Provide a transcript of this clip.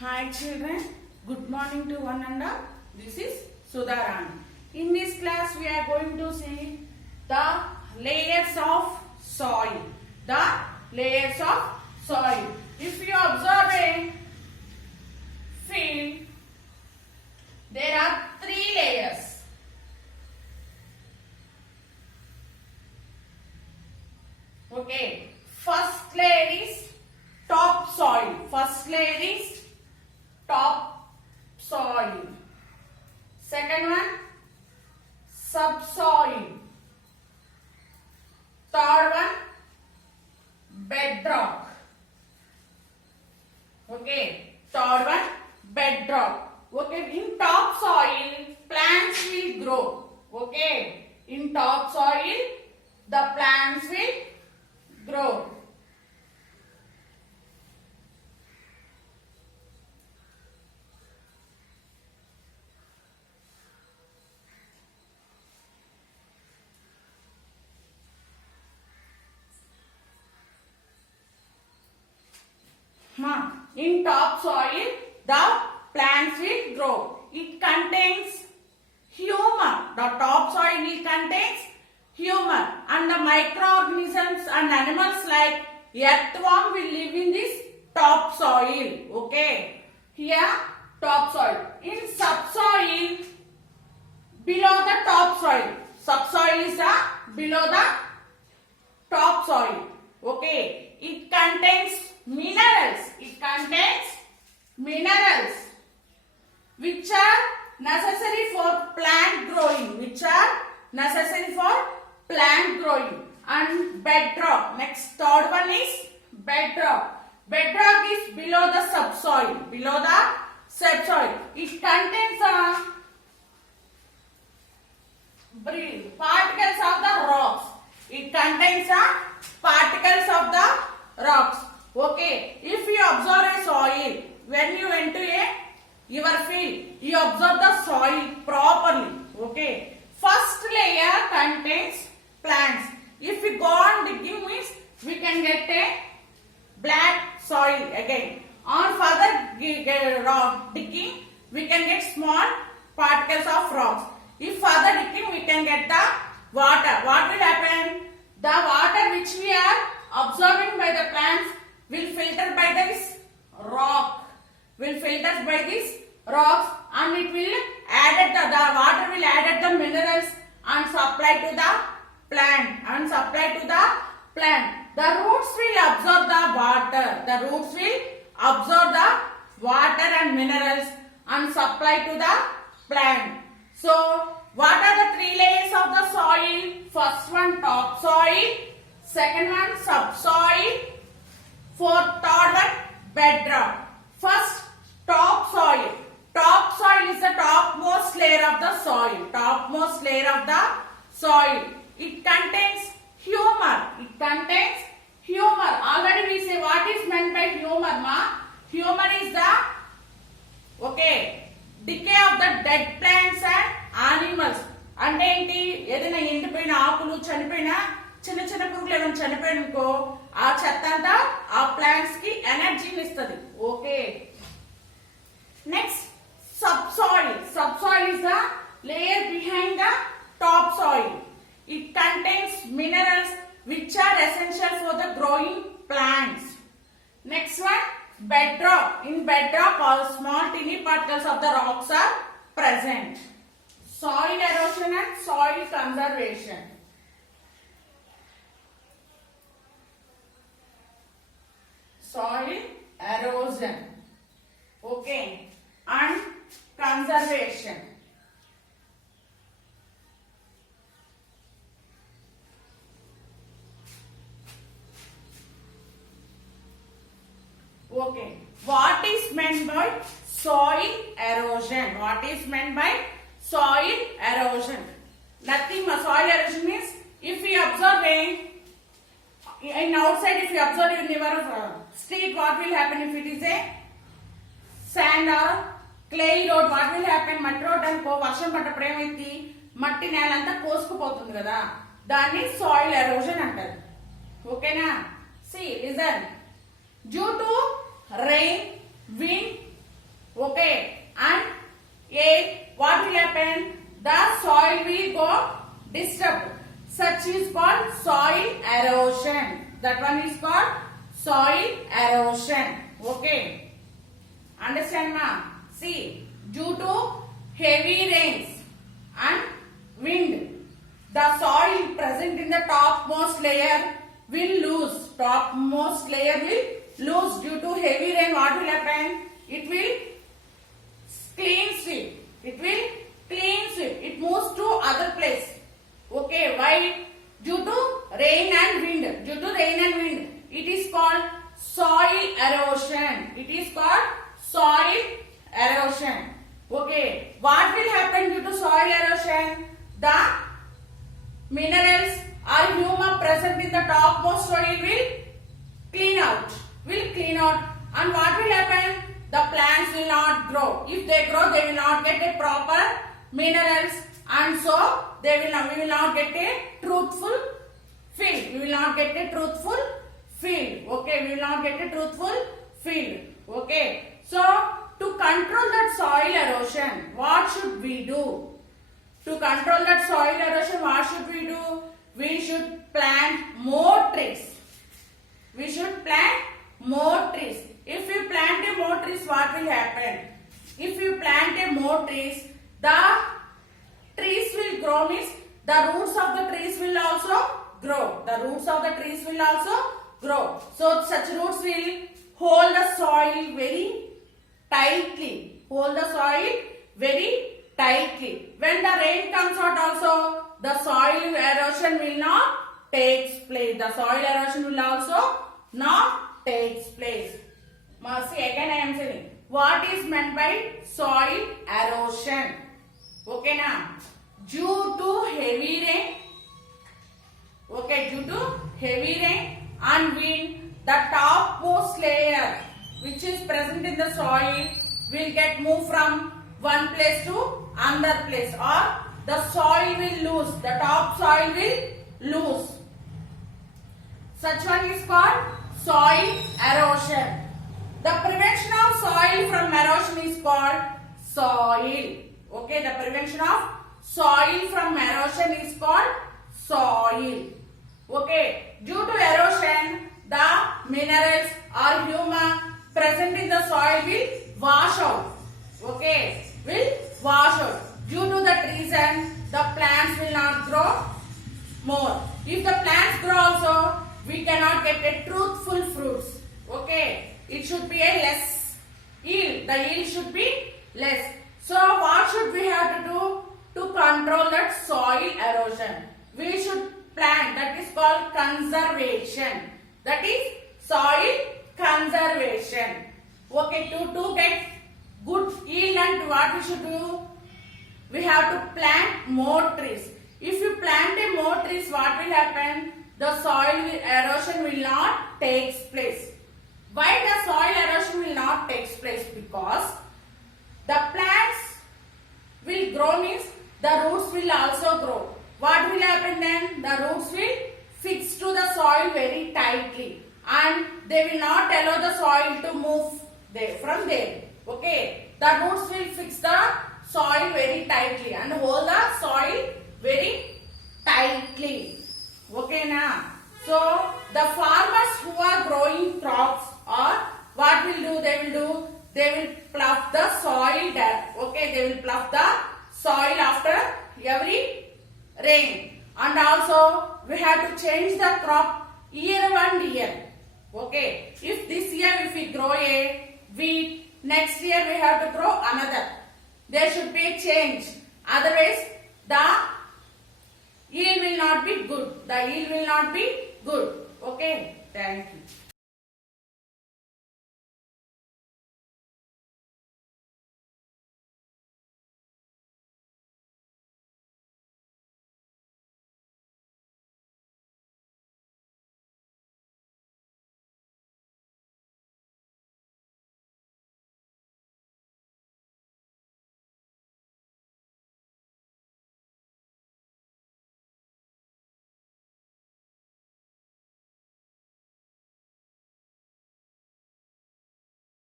Hi children, good morning to one and all. This is Sudharan. In this class we are going to see the layers of soil. The layers of soil. If you observe a field, there are three layers. Okay, first layer is topsoil. First layer is topsoil. Second one, subsoil. Third one, bedrock. Okay, third one, bedrock. Okay, in topsoil, plants will grow. Okay, in topsoil, the plants will grow. In topsoil, the plants will grow. It contains humus. The topsoil contains humus, and the microorganisms and animals like earthworm will live in this topsoil. Okay, here topsoil. In subsoil, below the topsoil. Subsoil is below the topsoil. Okay, it contains minerals. It contains minerals which are necessary for plant growing. Which are necessary for plant growing. And bedrock. Next, third one is bedrock. Bedrock is below the subsoil. Below the subsoil. It contains particles of the rocks. It contains particles of the rocks. Okay, if you observe a soil, when you enter your field, you observe the soil properly. Okay, first layer contains plants. If we go on digging means we can get a black soil again. On further digging, we can get small particles of rocks. If further digging, we can get the water. What will happen? The water which we are absorbing by the plants will filter by this rock. Will filter by these rocks, and it will add the water will add the minerals and supply to the plant. The roots will absorb the water. The roots will absorb the water and minerals and supply to the plant. So, what are the three layers of the soil? First one, topsoil. Second one, subsoil. Third one, bedrock. First, topsoil. Topsoil is the topmost layer of the soil. Topmost layer of the soil. It contains humus. It contains humus. Already we say what is meant by humus, ma? Humus is the decay of the dead plants and animals. అంటే ఏంటి, ఏదైనా ఎండిపోయిన ఆకులు చనిపోయిన చిన్న చిన్న పురుగులు ఏమైనా చనిపోయినకో ఆ చెత్త అంతా ఆ ప్లాంట్స్ కి ఎనర్జీని ఇస్తుంది. Okay, next subsoil. Subsoil is the layer behind the topsoil. It contains minerals which are essential for the growing plants. Next one, bedrock. In bedrock, all small tiny particles of the rocks are present. Soil erosion and soil conservation. Soil erosion. Okay, and conservation. Okay, what is meant by soil erosion? What is meant by soil erosion? Nothing. Soil erosion means if we observe in outside, if you observe in your street, what will happen if it is a sand or clay road? What will happen? మట్టి road అనుకో, వర్షం పడ్డప్పుడు ఏమైంది, మట్టి నేల అంతా కోసుకుపోతుంది కదా, దాన్ని సాయిల్ ఎరోజన్ అంటారు. ఓకేనా? See, listen. Due to rain, wind Okay, and what will happen? The soil will go disturbed. Such is called soil erosion. That one is called soil erosion. Okay, understand, ma? See, due to heavy rains and wind, the soil present in the topmost layer will lose. Topmost layer will lose due to heavy rain. What will happen? It will clean sweep. It will clean sweep. It moves to other place. Okay, why? Due to rain and wind. Due to rain and wind. It is called soil erosion. It is called soil erosion. Okay, what will happen due to soil erosion? The minerals or humus present in the topmost soil will clean out. And what will happen? The plants will not grow. If they grow, they will not get a proper minerals, and so we will not get a truthful field. We will not get a truthful field. Okay, we will not get a truthful field. Okay, so to control that soil erosion, what should we do? To control that soil erosion, what should we do? We should plant more trees. We should plant more trees. If we plant a more trees, what will happen? If you plant a more trees, the trees will grow, means the roots of the trees will also grow. The roots of the trees will also grow. So such roots will hold the soil very tightly. Hold the soil very tightly. When the rain comes out also, the soil erosion will not take place. The soil erosion will also not take place. See, again I am saying, what is meant by soil erosion? Okay now, due to heavy rain, due to heavy rain and wind, the topmost layer which is present in the soil will get moved from one place to another place, or the soil will lose, the top soil will lose. Such one is called soil erosion. The prevention of soil from erosion is called soil. Okay, the prevention of soil from erosion is called soil. Okay, due to erosion, the minerals or humus present in the soil will wash out. Okay, will wash out. Due to that reason, the plants will not grow more. If the plants grow also, we cannot get a truthful fruits. Okay, it should be a less yield. The yield should be less. So what should we have to do to control that soil erosion? We should plant. That is called conservation. That is soil conservation. Okay, to get good yield, and what we should do? We have to plant more trees. If you plant more trees, what will happen? The soil erosion will not take place. Why the soil erosion will not take place? Because the plants will grow, means the roots will also grow. What will happen then? The roots will fix to the soil very tightly, and they will not allow the soil to move from there. Okay, the roots will fix the soil very tightly and hold the soil very tightly. Okay now, so the farmers who are growing crops, or what will do? They will plough the soil there. Okay, they will plough the soil after every rain. And also we have to change the crop year on year. Okay, if this year if we grow a wheat, next year we have to grow another. There should be a change. Otherwise the yield will not be good. The yield will not be good. Okay, thank you.